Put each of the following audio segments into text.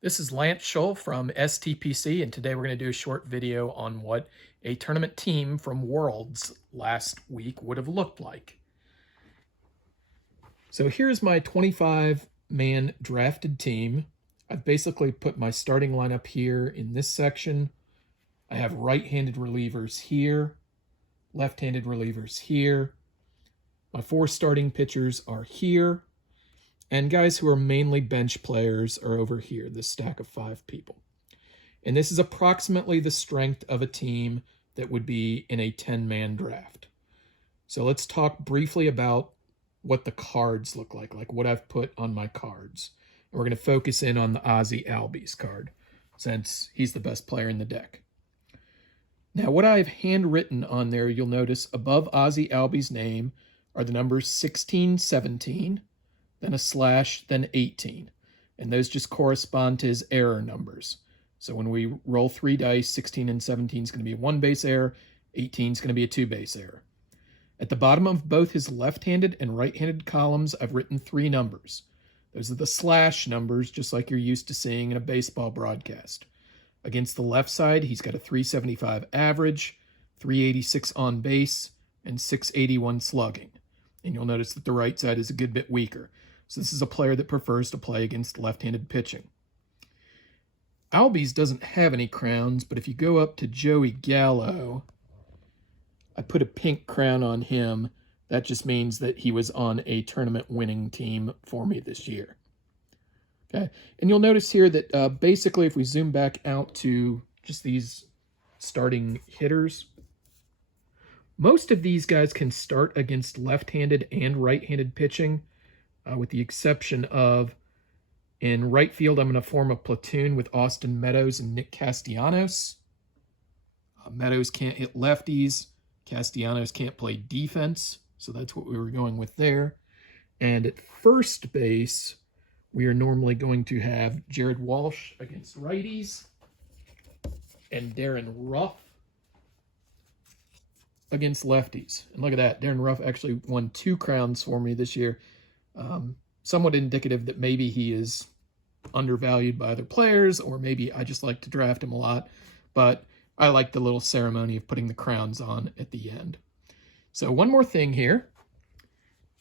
This is Lance Scholl from STPC, and today we're going to do a short video on what a tournament team from Worlds last week would have looked like. So here's my 25-man drafted team. I've basically put my starting lineup here in this section. I have right-handed relievers here, left-handed relievers here. My 4 starting pitchers are here. And guys who are mainly bench players are over here, this stack of 5 people. And this is approximately the strength of a team that would be in a 10-man draft. So let's talk briefly about what the cards look like what I've put on my cards. And we're going to focus in on the Ozzie Albies card, since he's the best player in the deck. Now, what I've handwritten on there, you'll notice above Ozzie Albies' name are the numbers 16, 17, then a slash, then 18. And those just correspond to his error numbers. So when we roll 3 dice, 16 and 17 is going to be a 1 base error, 18 is going to be a 2 base error. At the bottom of both his left-handed and right-handed columns, I've written 3 numbers. Those are the slash numbers, just like you're used to seeing in a baseball broadcast. Against the left side, he's got a 375 average, 386 on base, and 681 slugging. And you'll notice that the right side is a good bit weaker. So this is a player that prefers to play against left-handed pitching. Albies doesn't have any crowns, but if you go up to Joey Gallo, I put a pink crown on him. That just means that he was on a tournament-winning team for me this year. Okay, and you'll notice here that basically if we zoom back out to just these starting hitters, most of these guys can start against left-handed and right-handed pitching, with the exception of in right field, I'm going to form a platoon with Austin Meadows and Nick Castellanos. Meadows can't hit lefties. Castellanos can't play defense, so that's what we were going with there. And at first base, we are normally going to have Jared Walsh against righties and Darren Ruff against lefties. And look at that, Darren Ruff actually won 2 crowns for me this year. Somewhat indicative that maybe he is undervalued by other players, or maybe I just like to draft him a lot, but I like the little ceremony of putting the crowns on at the end. So one more thing here.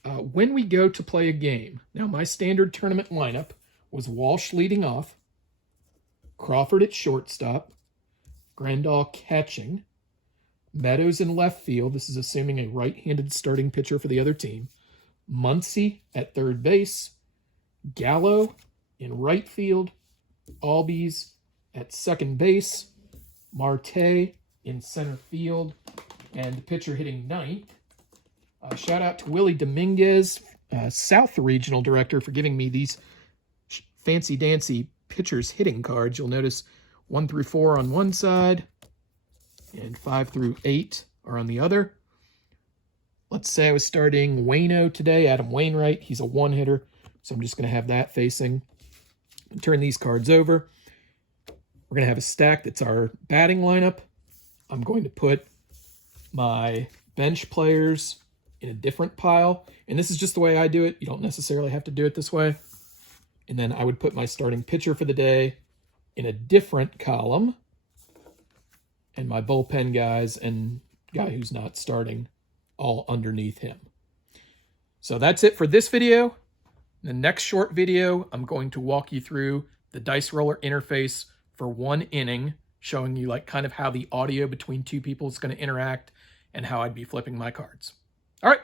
When we go to play a game, now my standard tournament lineup was Walsh leading off, Crawford at shortstop, Grandal catching, Meadows in left field, this is assuming a right-handed starting pitcher for the other team, Muncy at third base, Gallo in right field, Albies at second base, Marte in center field, and the pitcher hitting ninth. Shout out to Willie Dominguez, South Regional Director, for giving me these fancy-dancy pitchers hitting cards. You'll notice 1 through 4 on one side, and 5 through 8 are on the other. Let's say I was starting Waino today, Adam Wainwright. He's a 1-hitter, so I'm just going to have that facing. Turn these cards over. We're going to have a stack that's our batting lineup. I'm going to put my bench players in a different pile, and this is just the way I do it. You don't necessarily have to do it this way. And then I would put my starting pitcher for the day in a different column, and my bullpen guys and guy who's not starting all underneath him. So that's it for this video. In the next short video, I'm going to walk you through the dice roller interface for 1 inning, showing you kind of how the audio between 2 people is going to interact and how I'd be flipping my cards. All right,